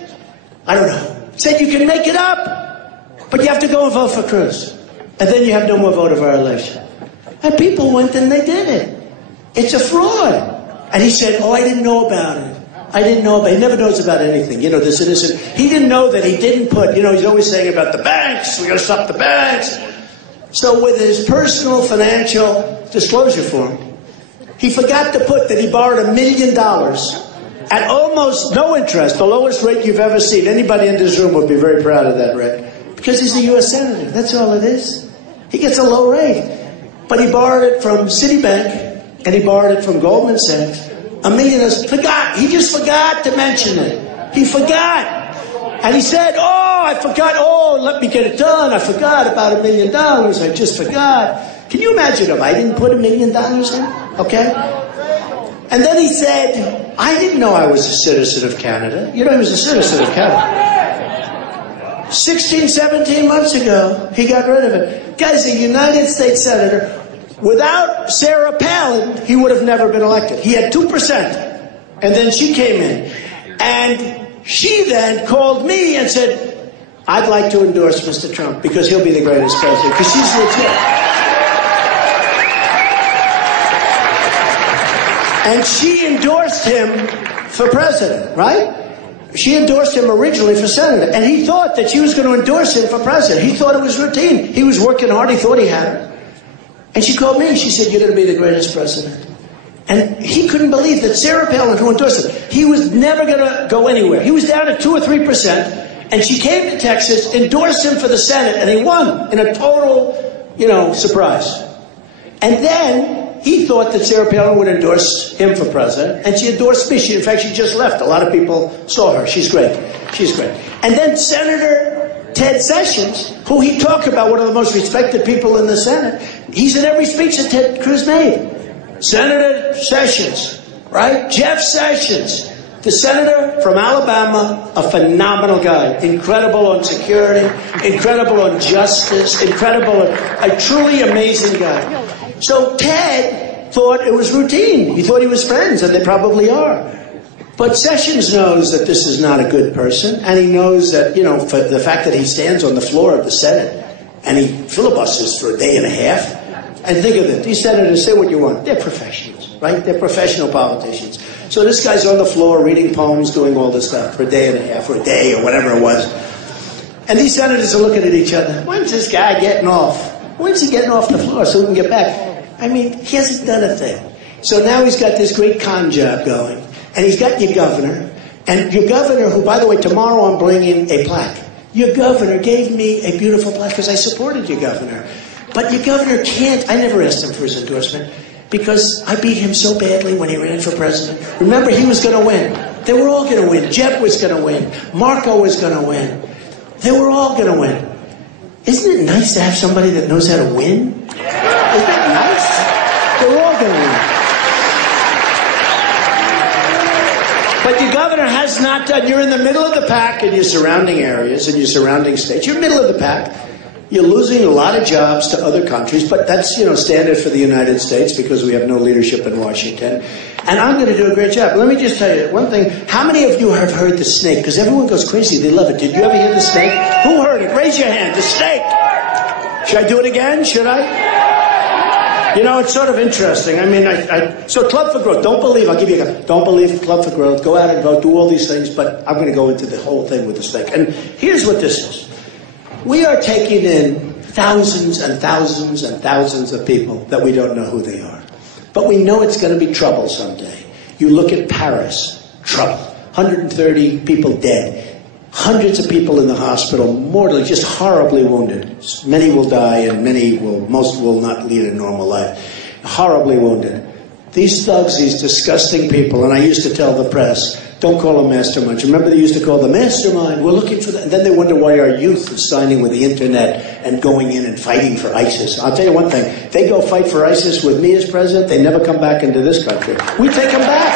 I don't know. It said you can make it up, but you have to go and vote for Cruz. And then you have no more voter violation. And people went and they did it. It's a fraud. And he said, oh, I didn't know about it. I didn't know about it. He never knows about anything. You know, this innocent. He didn't know that he didn't put, you know, he's always saying about the banks. We're going to stop the banks. So with his personal financial disclosure form, he forgot to put that he borrowed $1 million at almost no interest, the lowest rate you've ever seen. Anybody in this room would be very proud of that rate. Because he's a U.S. Senator. That's all it is. He gets a low rate. But he borrowed it from Citibank, and he borrowed it from Goldman Sachs. $1 million. Forgot. He just forgot to mention it. He forgot. And he said, oh, I forgot. Oh, let me get it done. I forgot about $1 million. I just forgot. Can you imagine if I didn't put $1 million in? Okay? And then he said, I didn't know I was a citizen of Canada. You know, he was a citizen of Canada. 16, 17 months ago, he got rid of it. Guy's a United States Senator. Without Sarah Palin, he would have never been elected. He had 2%. And then she came in. And she then called me and said, I'd like to endorse Mr. Trump because he'll be the greatest president. Because she's legit. And she endorsed him for president, right? She endorsed him originally for senator. And he thought that she was going to endorse him for president. He thought it was routine. He was working hard. He thought he had her. And she called me. She said, you're going to be the greatest president. And he couldn't believe that Sarah Palin, who endorsed him, he was never going to go anywhere. He was down at 2 or 3%. And she came to Texas, endorsed him for the Senate, and he won in a total, you know, surprise. And then he thought that Sarah Palin would endorse him for president, and she endorsed me. In fact, she just left. A lot of people saw her. She's great. She's great. And then Senator Ted Sessions, who he talked about, one of the most respected people in the Senate, he's in every speech that Ted Cruz made. Senator Sessions, right? Jeff Sessions, the senator from Alabama, a phenomenal guy. Incredible on security, incredible on justice, incredible, a truly amazing guy. So Ted thought it was routine. He thought he was friends, and they probably are. But Sessions knows that this is not a good person, and he knows that, you know, for the fact that he stands on the floor of the Senate and he filibusters for a day and a half. And think of it, these senators, say what you want. They're professionals, right? They're professional politicians. So this guy's on the floor reading poems, doing all this stuff for a day and a half, or a day, or whatever it was. And these senators are looking at each other. When's this guy getting off? When's he getting off the floor so we can get back? I mean, he hasn't done a thing. So now he's got this great con job going. And he's got your governor. And your governor, who, by the way, tomorrow I'm bringing a plaque. Your governor gave me a beautiful plaque because I supported your governor. But your governor can't. I never asked him for his endorsement because I beat him so badly when he ran for president. Remember, he was going to win. They were all going to win. Jeb was going to win. Marco was going to win. They were all going to win. Isn't it nice to have somebody that knows how to win? Isn't that nice? They were all going to win. But the governor has not done. You're in the middle of the pack in your surrounding areas, in your surrounding states. You're middle of the pack. You're losing a lot of jobs to other countries, but that's, you know, standard for the United States because we have no leadership in Washington. And I'm going to do a great job. Let me just tell you one thing. How many of you have heard the snake? Because everyone goes crazy. They love it. Did you ever hear the snake? Who heard it? Raise your hand. The snake. Should I do it again? Should I? You know, it's sort of interesting. I mean, so Club for Growth. Don't believe. I'll give you a. Don't believe Club for Growth. Go out and vote. Do all these things. But I'm going to go into the whole thing with the snake. And here's what this is. We are taking in thousands and thousands and thousands of people that we don't know who they are. But we know it's going to be trouble someday. You look at Paris, trouble. 130 people dead. Hundreds of people in the hospital, mortally, just horribly wounded. Many will die and most will not lead a normal life. Horribly wounded. These thugs, these disgusting people, and I used to tell the press, don't call them masterminds. Remember they used to call them mastermind, we're looking for that. And then they wonder why our youth is signing with the internet and going in and fighting for ISIS. I'll tell you one thing, they go fight for ISIS with me as president, they never come back into this country. We take them back.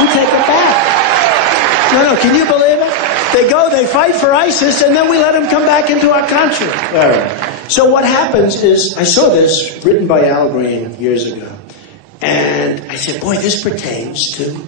We take them back. No, can you believe it? They go, they fight for ISIS, and then we let them come back into our country. All right. So what happens is, I saw this written by Al Green years ago. And I said, boy, this pertains to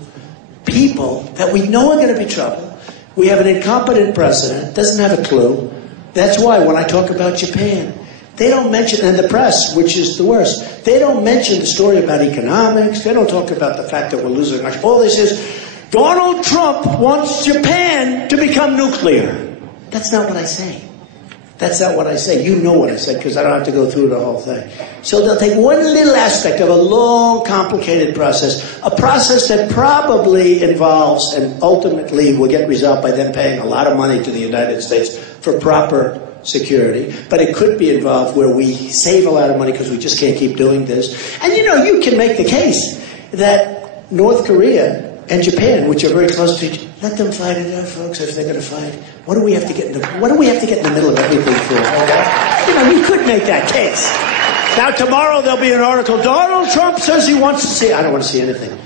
people that we know are going to be trouble. We have an incompetent president, doesn't have a clue. That's why when I talk about Japan, they don't mention, and the press, which is the worst, they don't mention the story about economics. They don't talk about the fact that we're losing. All this is, Donald Trump wants Japan to become nuclear. That's not what I say. That's not what I say. You know what I said, because I don't have to go through the whole thing. So they'll take one little aspect of a long, complicated process, a process that probably involves and ultimately will get resolved by them paying a lot of money to the United States for proper security. But it could be involved where we save a lot of money because we just can't keep doing this. And you can make the case that North Korea and Japan, which are very close to each other, let them fight it out, folks, if they're going to fight. What do we have to get in the middle of everything for? Okay? You could make that case. Now, tomorrow there'll be an article, Donald Trump says he wants to see. I don't want to see anything.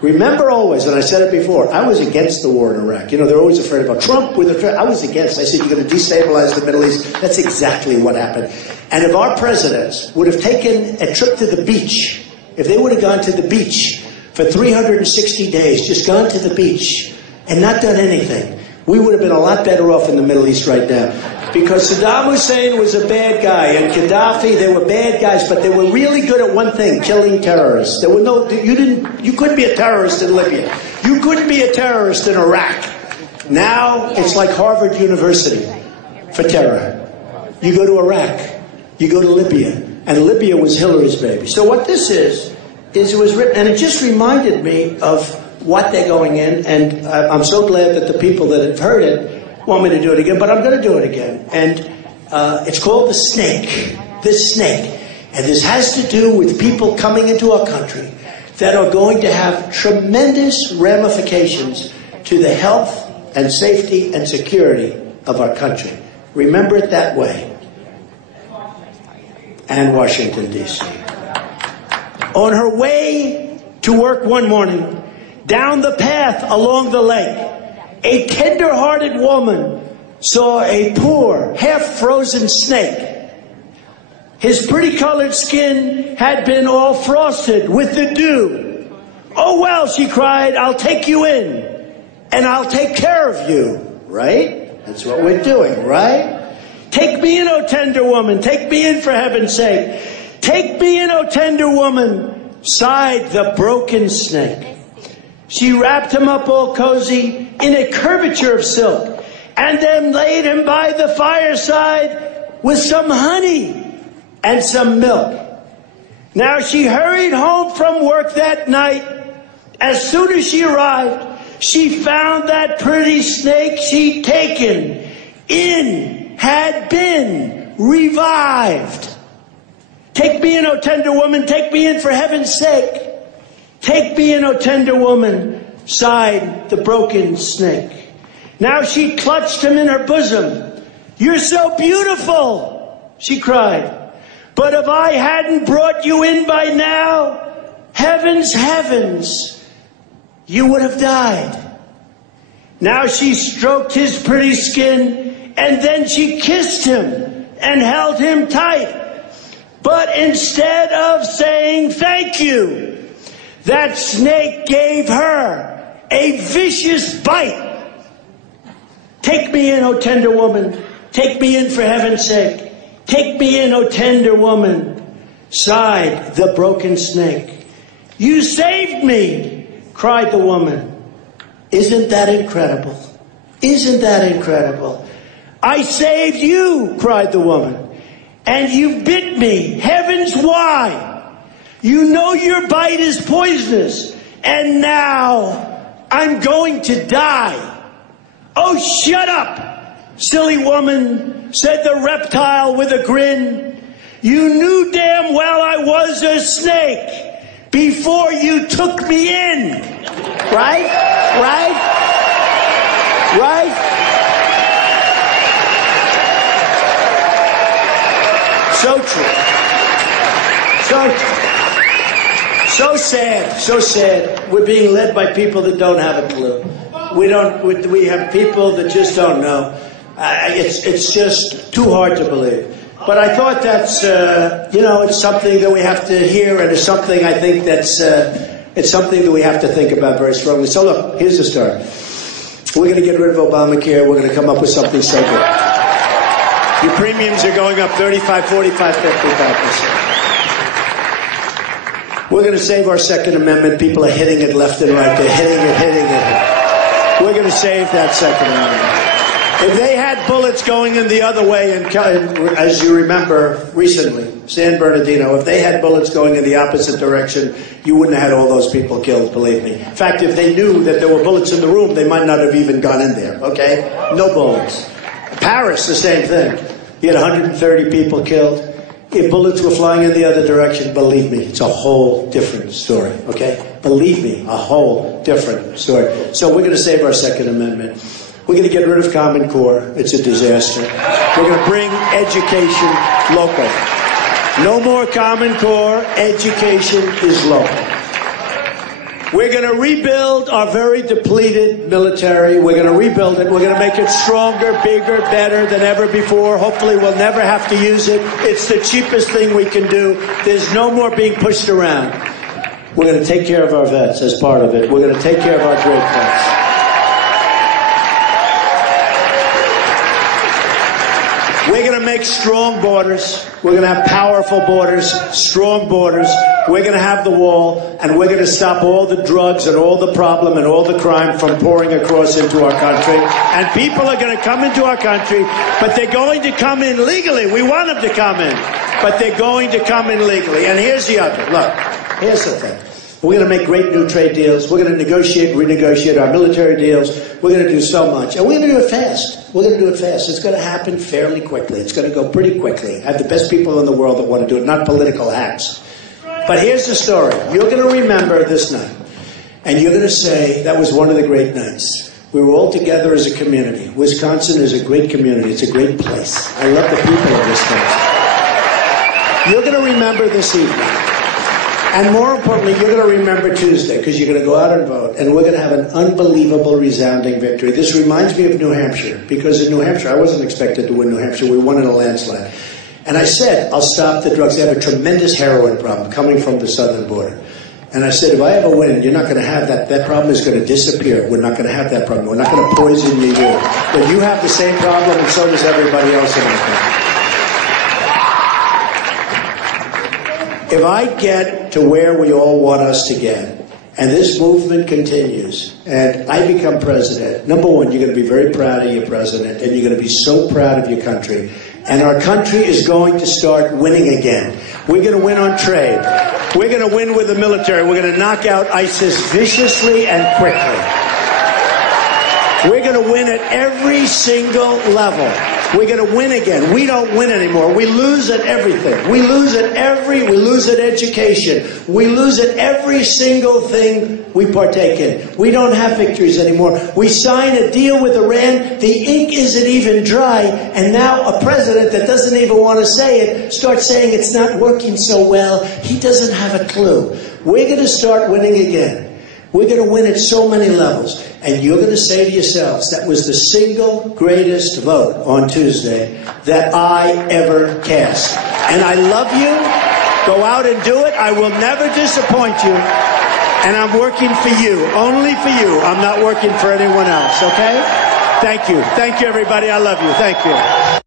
Remember always, and I said it before, I was against the war in Iraq. They're always afraid about Trump with a threat. I was against. I said, you're going to destabilize the Middle East. That's exactly what happened. And if our presidents would have taken a trip to the beach, if they would have gone to the beach for 360 days, just gone to the beach and not done anything, we would have been a lot better off in the Middle East right now. Because Saddam Hussein was a bad guy, and Gaddafi, they were bad guys, but they were really good at one thing, killing terrorists. There were you couldn't be a terrorist in Libya. You couldn't be a terrorist in Iraq. Now, it's like Harvard University for terror. You go to Iraq, you go to Libya, and Libya was Hillary's baby. So what this is it was written, and it just reminded me of what they're going in, and I'm so glad that the people that have heard it want me to do it again, but I'm going to do it again. And it's called The Snake. The Snake. And this has to do with people coming into our country that are going to have tremendous ramifications to the health and safety and security of our country. Remember it that way. And Washington, D.C. On her way to work one morning, down the path along the lake, a tender-hearted woman saw a poor, half-frozen snake. His pretty-colored skin had been all frosted with the dew. "Oh, well," she cried, "I'll take you in, and I'll take care of you." Right? That's what we're doing, right? "Take me in, O tender woman, take me in for heaven's sake. Take me in, O tender woman," sighed the broken snake. She wrapped him up all cozy in a curvature of silk, and then laid him by the fireside with some honey and some milk. Now she hurried home from work that night. As soon as she arrived, she found that pretty snake she'd taken in had been revived. "Take me in, O tender woman, take me in for heaven's sake. Take me in, O tender woman," sighed the broken snake. Now she clutched him in her bosom. "You're so beautiful," she cried. "But if I hadn't brought you in by now, heavens, you would have died." Now she stroked his pretty skin, and then she kissed him and held him tight. But instead of saying thank you, that snake gave her a vicious bite. "Take me in, O tender woman, take me in for heaven's sake. Take me in, O tender woman," sighed the broken snake. "You saved me," cried the woman. Isn't that incredible? Isn't that incredible? "I saved you," cried the woman, "and you bit me. Heavens, why? You know your bite is poisonous, and now I'm going to die." "Oh, shut up, silly woman," said the reptile with a grin. "You knew damn well I was a snake. before you took me in. Right? Right? Right? So true. So sad. So sad. We're being led by people that don't have a clue. We have people that just don't know. It's just too hard to believe. But I thought that's, it's something that we have to hear, and it's something I think it's something that we have to think about very strongly. So look, here's the story. We're going to get rid of Obamacare. We're going to come up with something so good. Your premiums are going up 35, 45, 55%. We're going to save our Second Amendment. People are hitting it left and right. They're hitting it. We're going to save that Second Amendment. If they had bullets going in the other way, and as you remember recently, San Bernardino, if they had bullets going in the opposite direction, you wouldn't have had all those people killed, believe me. In fact, if they knew that there were bullets in the room, they might not have even gone in there, okay? No bullets. Paris, the same thing. You had 130 people killed. If bullets were flying in the other direction, believe me, it's a whole different story, okay? Believe me, a whole different story. So we're going to save our Second Amendment. We're going to get rid of Common Core. It's a disaster. We're going to bring education local. No more Common Core. Education is local. We're going to rebuild our very depleted military. We're going to rebuild it. We're going to make it stronger, bigger, better than ever before. Hopefully we'll never have to use it. It's the cheapest thing we can do. There's no more being pushed around. We're going to take care of our vets as part of it. We're going to take care of our great vets. We're going to make strong borders. We're going to have powerful borders, strong borders. We're going to have the wall, and we're going to stop all the drugs and all the problem and all the crime from pouring across into our country. And people are going to come into our country, but they're going to come in legally. We want them to come in, but they're going to come in legally. And here's the other. Look, here's the thing. We're going to make great new trade deals. We're going to negotiate, renegotiate our military deals. We're going to do so much. And we're going to do it fast. We're going to do it fast. It's going to happen fairly quickly. It's going to go pretty quickly. I have the best people in the world that want to do it, not political hacks. But here's the story. You're going to remember this night. And you're going to say, that was one of the great nights. We were all together as a community. Wisconsin is a great community. It's a great place. I love the people of this place. You're going to remember this evening. And more importantly, you're going to remember Tuesday, because you're going to go out and vote, and we're going to have an unbelievable, resounding victory. This reminds me of New Hampshire, because in New Hampshire, I wasn't expected to win New Hampshire. We won in a landslide. And I said, I'll stop the drugs. They have a tremendous heroin problem coming from the southern border. And I said, if I ever win, you're not going to have that. That problem is going to disappear. We're not going to have that problem. We're not going to poison you. But you have the same problem, and so does everybody else in our country. If I get to where we all want us to get, and this movement continues, and I become president, number one, you're going to be very proud of your president, and you're going to be so proud of your country. And our country is going to start winning again. We're going to win on trade. We're going to win with the military. We're going to knock out ISIS viciously and quickly. We're going to win at every single level. We're going to win again. We don't win anymore. We lose at everything. We lose at education. We lose at every single thing we partake in. We don't have victories anymore. We sign a deal with Iran. The ink isn't even dry. And now a president that doesn't even want to say it starts saying it's not working so well. He doesn't have a clue. We're going to start winning again. We're going to win at so many levels. And you're going to say to yourselves, that was the single greatest vote on Tuesday that I ever cast. And I love you. Go out and do it. I will never disappoint you. And I'm working for you, only for you. I'm not working for anyone else, okay? Thank you. Thank you, everybody. I love you. Thank you.